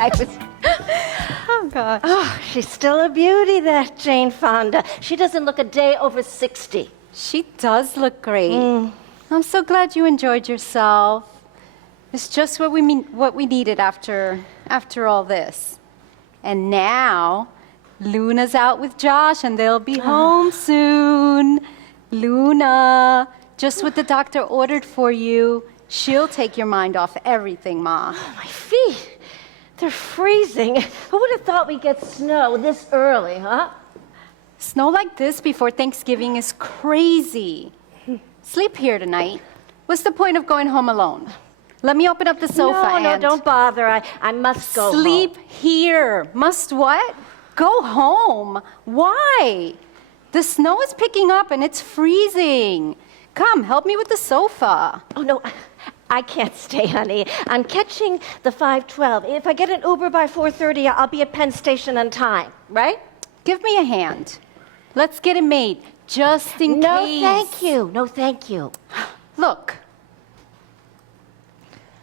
I was... Oh, gosh. Oh, she's still a beauty, that Jane Fonda. She doesn't look a day over 60. She does look great. I'm so glad you enjoyed yourself. It's just what we needed after all this. And now, Luna's out with Josh, and they'll be home soon. Luna, just what the doctor ordered for you. She'll take your mind off everything, Ma. Oh, my feet. They're freezing. Who would have thought we'd get snow this early, huh? Snow like this before Thanksgiving is crazy. Sleep here tonight. What's the point of going home alone? Let me open up the sofa. No, don't bother. I must go Sleep home. here. Must what? Go home. Why? The snow is picking up and it's freezing. Come, help me with the sofa. Oh, no, I can't stay, honey. I'm catching the 5:12. If I get an Uber by 4:30, I'll be at Penn Station on time, right? Give me a hand. Let's get it made, just in case. No, thank you. No, thank you. Look.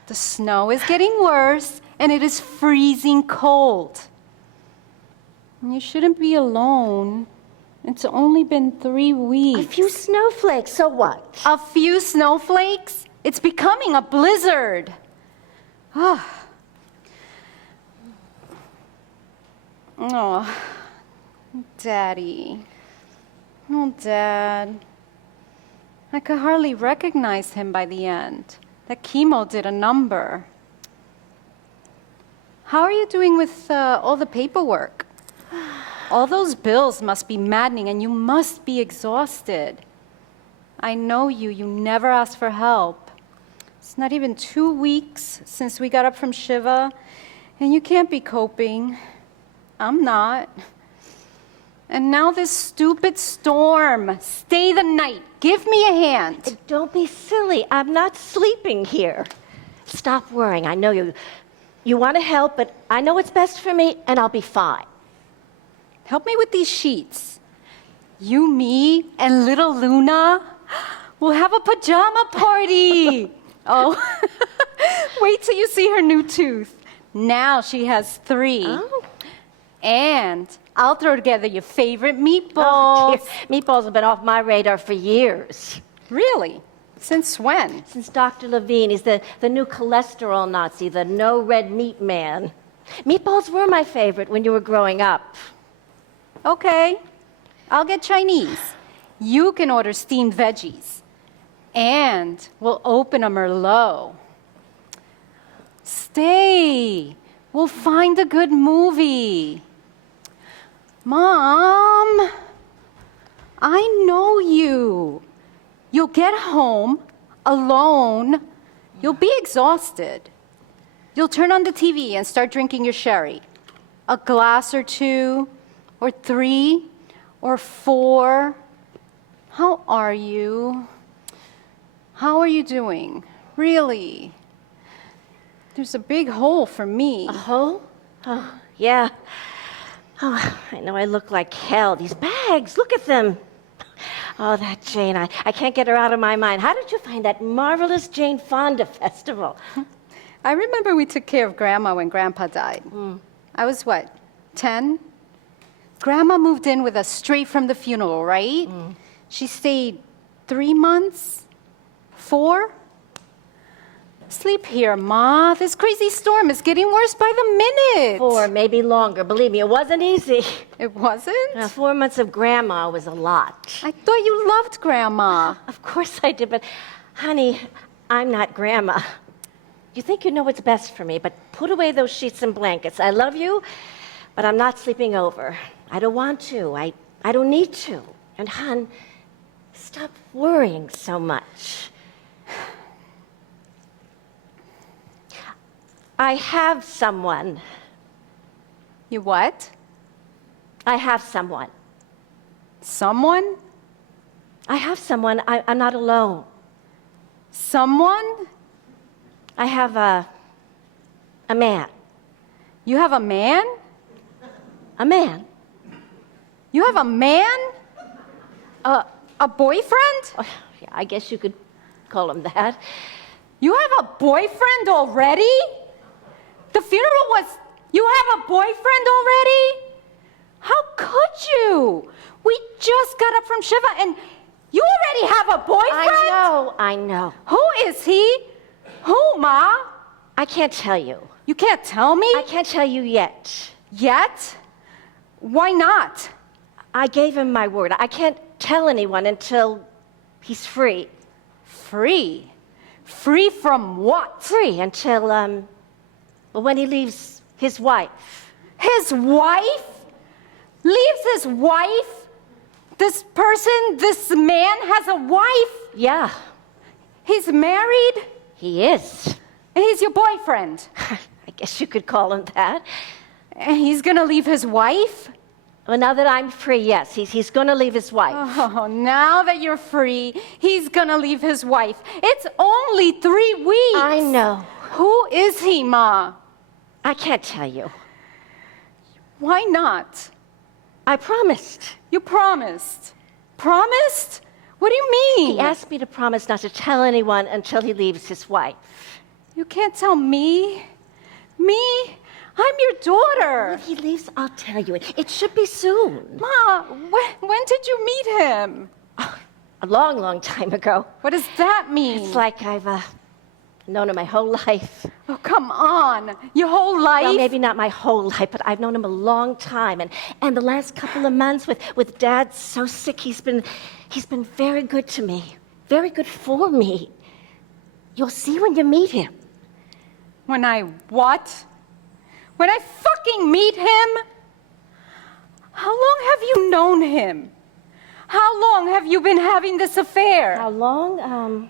The snow is getting worse, and it is freezing cold. You shouldn't be alone. It's only been 3 weeks. A few snowflakes, so what? A few snowflakes? It's becoming a blizzard. Oh, Daddy. Oh, Dad. I could hardly recognize him by the end. That chemo did a number. How are you doing with all the paperwork? All those bills must be maddening, and you must be exhausted. I know you never asked for help. It's not even 2 weeks since we got up from Shiva, and you can't be coping. I'm not. And now this stupid storm. Stay the night. Give me a hand. Don't be silly. I'm not sleeping here. Stop worrying. I know you want to help, but I know what's best for me, and I'll be fine. Help me with these sheets. You, me, and little Luna will have a pajama party. Oh, wait till you see her new tooth. Now she has 3. Oh. And I'll throw together your favorite meatballs. Oh, meatballs have been off my radar for years. Really? Since when? Since Dr. Levine. He's the new cholesterol Nazi, the no red meat man. Meatballs were my favorite when you were growing up. Okay, I'll get Chinese. You can order steamed veggies. And we'll open a Merlot. Stay. We'll find a good movie. Mom, I know you. You'll get home alone. You'll be exhausted. You'll turn on the TV and start drinking your sherry. A glass or 2, or 3, or 4. How are you? How are you doing? Really? There's a big hole for me. A hole? Oh, yeah. Oh, I know I look like hell. These bags, look at them. Oh, that Jane, I can't get her out of my mind. How did you find that marvelous Jane Fonda festival? I remember we took care of Grandma when Grandpa died. I was what, 10? Grandma moved in with us straight from the funeral, right? She stayed 3 months? 4? Sleep here, Ma. This crazy storm is getting worse by the minute. 4, maybe longer. Believe me, it wasn't easy. It wasn't? 4 months of Grandma was a lot. I thought you loved Grandma. Of course I did, but honey, I'm not Grandma. You think you know what's best for me, but put away those sheets and blankets. I love you, but I'm not sleeping over. I don't want to. I don't need to. And hon, stop worrying so much. I have someone. You what? I have someone. Someone? I have someone. I'm not alone. Someone? I have a man. You have a man? A man. You have a man? A boyfriend? Oh, yeah, I guess you could call him that. You have a boyfriend already? The funeral was You have a boyfriend already? How could you? We just got up from Shiva and you already have a boyfriend? I know. Who is he? Who, Ma? I can't tell you. You can't tell me? I can't tell you yet. Yet? Why not? I gave him my word. I can't tell anyone until he's free. Free? Free from what? Free until, well, when he leaves his wife. His wife? Leaves his wife? This person, this man has a wife? Yeah, He's married? he is. And he's your boyfriend? I guess you could call him that. And he's gonna leave his wife? Well, now that I'm free, yes, he's going to leave his wife. Oh, now that you're free, he's gonna leave his wife. It's only 3 weeks. I know. Who is he, Ma? I can't tell you. Why not? I promised. You promised. Promised? What do you mean? He asked me to promise not to tell anyone until he leaves his wife. You can't tell me. Me? I'm your daughter. When he leaves, I'll tell you. It should be soon. Ma, when did you meet him? A long, long time ago. What does that mean? It's like I've known him my whole life. Oh, come on. Your whole life? Well, maybe not my whole life, but I've known him a long time. And the last couple of months with Dad so sick, he's been very good to me. Very good for me. You'll see when you meet him. When I what? When I fucking meet him? How long have you known him? How long have you been having this affair? How long?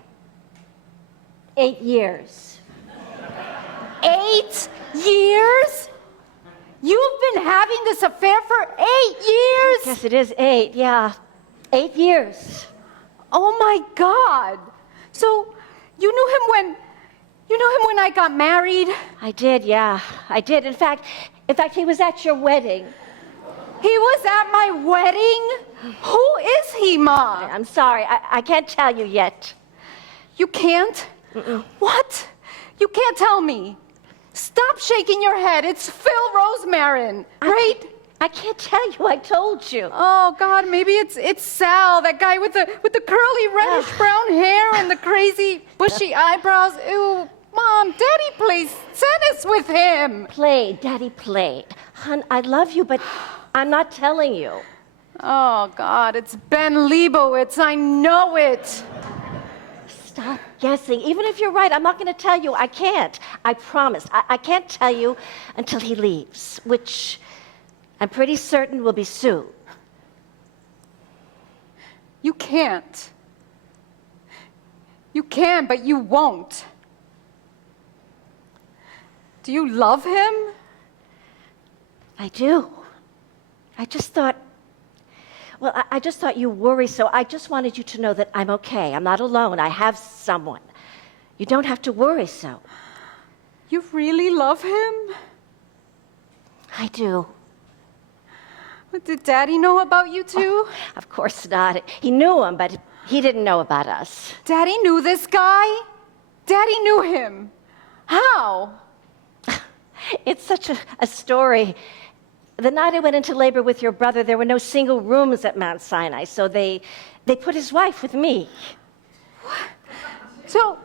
8 years. 8 years? You've been having this affair for 8 years? Yes, it is 8, yeah. 8 years. Oh my God. So you knew him when I got married? I did, yeah. I did. In fact, he was at your wedding. He was at my wedding? Who is he, Ma? I'm sorry, I can't tell you yet. You can't? Mm-mm. What? You can't tell me. Stop shaking your head. It's Phil Rosemarin, right? I can't tell you. I told you. Oh God, maybe it's Sal, that guy with the curly reddish brown hair and the crazy bushy eyebrows. Ew, Mom, Daddy plays tennis with him. Played, Daddy played. Hon, I love you, but I'm not telling you. Oh God, it's Ben Leibowitz. I know it. Stop guessing. Even if you're right, I'm not going to tell you. I can't. I promise. I can't tell you until he leaves, which I'm pretty certain will be soon. You can't. You can, but you won't. Do you love him? I do. I just thought you worry, so I just wanted you to know that I'm okay. I'm not alone. I have someone. You don't have to worry so. You really love him? I do. Did Daddy know about you two? Oh, of course not. He knew him, but he didn't know about us. Daddy knew this guy? Daddy knew him. How? It's such a story. The night I went into labor with your brother, there were no single rooms at Mount Sinai, so they put his wife with me. So,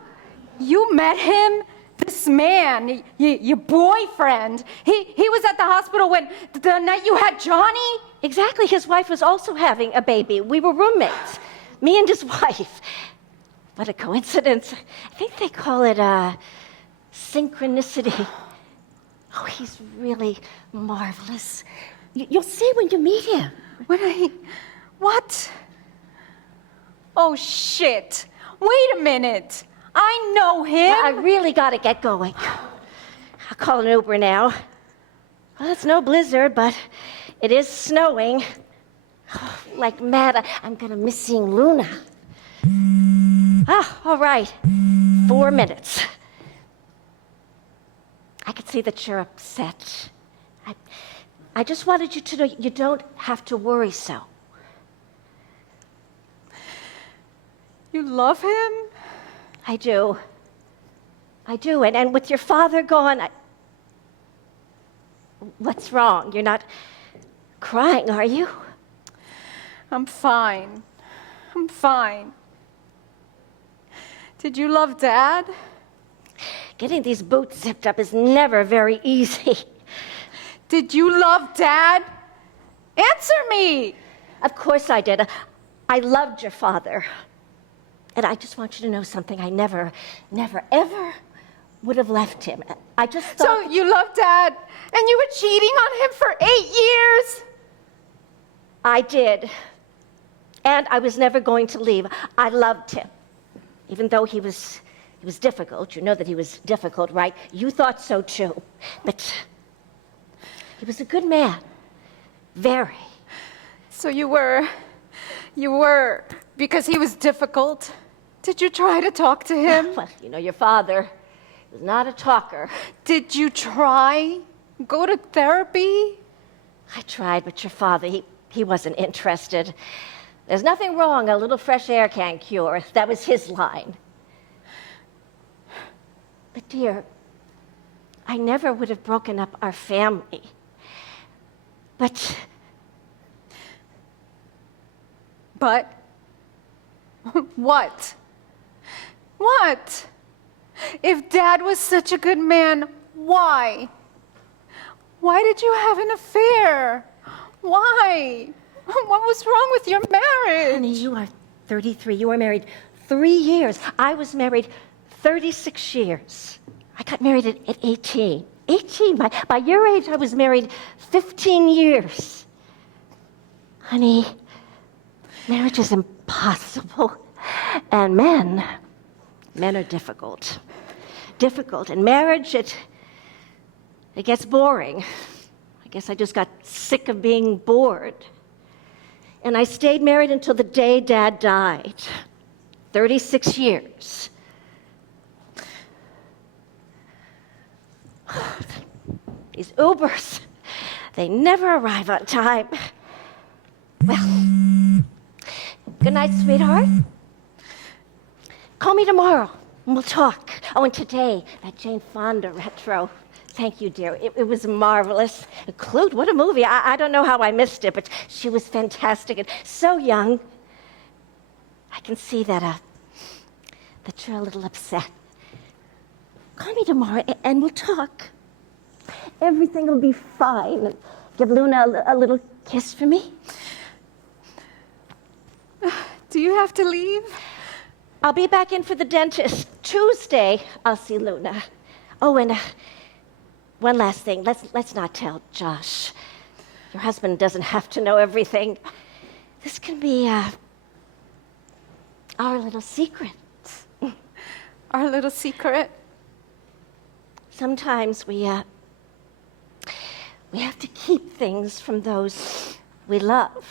you met him? This man, your boyfriend, he was at the hospital when the night you had Johnny? Exactly. His wife was also having a baby. We were roommates, me and his wife. What a coincidence. I think they call it synchronicity. Oh, he's really marvelous. You'll see when you meet him. What? Oh, shit. Wait a minute. I know him. I really got to get going. I'll call an Uber now. Well, it's no blizzard, but it is snowing. Oh, like mad, I'm going to miss seeing Luna. All right. 4 minutes. I can see that you're upset. I just wanted you to know you don't have to worry so. You love him? I do. I do. And with your father gone, What's wrong? You're not crying, are you? I'm fine. I'm fine. Did you love Dad? Getting these boots zipped up is never very easy. Did you love Dad? Answer me! Of course I did. I loved your father. And I just want you to know something. I never, ever would have left him. I just thought... So you loved Dad, and you were cheating on him for 8 years? I did. And I was never going to leave. I loved him. Even though he was difficult. You know that he was difficult, right? You thought so too. But he was a good man. Very. So you were, because he was difficult. Did you try to talk to him? Well, you know, your father was not a talker. Did you try? Go to therapy? I tried, but your father, he wasn't interested. There's nothing wrong a little fresh air can cure. That was his line. But dear, I never would have broken up our family. But what? What? If Dad was such a good man, why? Why did you have an affair? Why? What was wrong with your marriage? honey, you are 33. You were married 3 years. I was married 36 years. I got married at 18. 18. By your age, I was married 15 years. Honey, marriage is impossible. And men are difficult. Difficult. And marriage, it gets boring. I guess I just got sick of being bored. And I stayed married until the day Dad died. 36 years. These Ubers, they never arrive on time. Well, good night, sweetheart. Call me tomorrow, and we'll talk. Oh, and today, that Jane Fonda retro. Thank you, dear. It was marvelous. Clute, what a movie. I don't know how I missed it, but she was fantastic and so young. I can see that you're a little upset. Call me tomorrow, and we'll talk. Everything will be fine. Give Luna a little kiss for me. Do you have to leave? I'll be back in for the dentist. Tuesday, I'll see Luna. Oh, and one last thing. Let's not tell Josh. Your husband doesn't have to know everything. This can be our little secret. Our little secret? Sometimes we have to keep things from those we love.